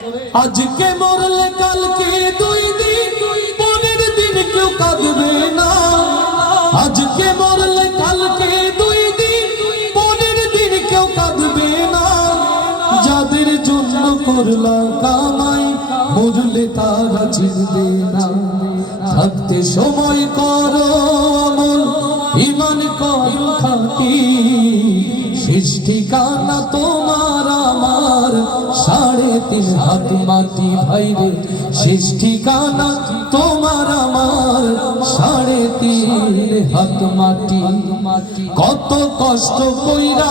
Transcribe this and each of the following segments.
আজকে মরলে কালকে দুই দিন, পরের দিন কেউ কাঁদবে না। আজকে মরলে কালকে দুই দিন, পরের দিন কেউ কাঁদবে না। যাদের জন্য করলা কামাই, মরলে তারা চিনবে না। থাকতে সময় করো ইমান করো খাটি। সৃষ্টি কানা তোমার আমার তিন হাত মাটি ভাইরে শেষ ঠিকানা তোমার আমার। সাড়ে তিন হাত মাটি, কত কষ্ট কইরা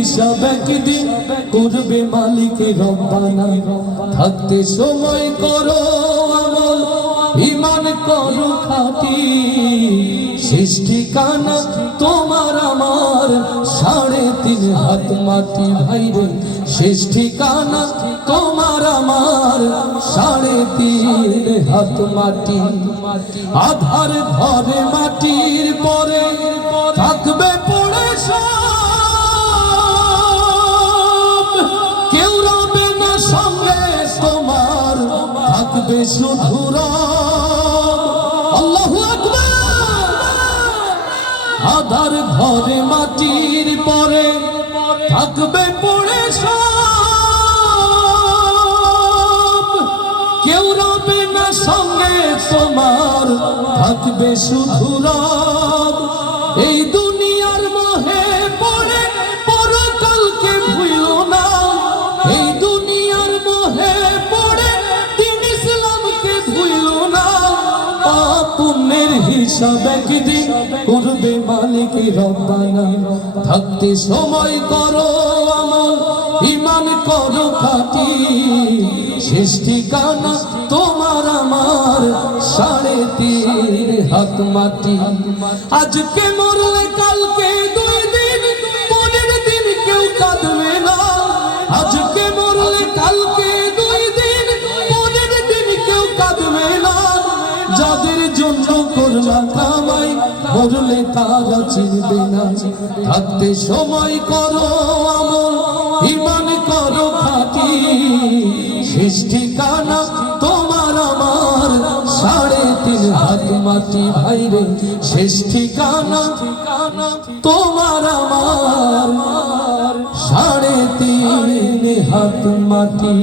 হিসাব একদিন করবে মালিকে রব্বানা। থাকতে সময় করো আমল ইমান করো তোমার আমার, সাড়ে তিন হাত মাটি সৃষ্টি কানা তোমার আমার, সাড়ে তিন হাত মাটি। আধার মাটির পরে থাকবে পড়ে সব। আকবার। আধার ঘরে মাটির পরে থাকবে পড়ে কেউ রবে না সঙ্গে তোমার, থাকবে শুধু এই দুনিয়ার হিসাব একদিন করবে মালিক রব্বানা। থাকতে সময় করো আমল ইমান করো খাটি। সৃষ্টি কানা তোমার আমার, সাড়ে তিন হাত মাটি। আজকে মরলে কালকে করলা কামাই তারা চিনবে না। থাকতে সময় করো আমল ইমান করো খাটি। সৃষ্টি কানা তোমার আমার, সাড়ে তিন হাত মাটি ভাইরে সৃষ্টি কানা তোমার আমার, সাড়ে তিন হাত মাটি।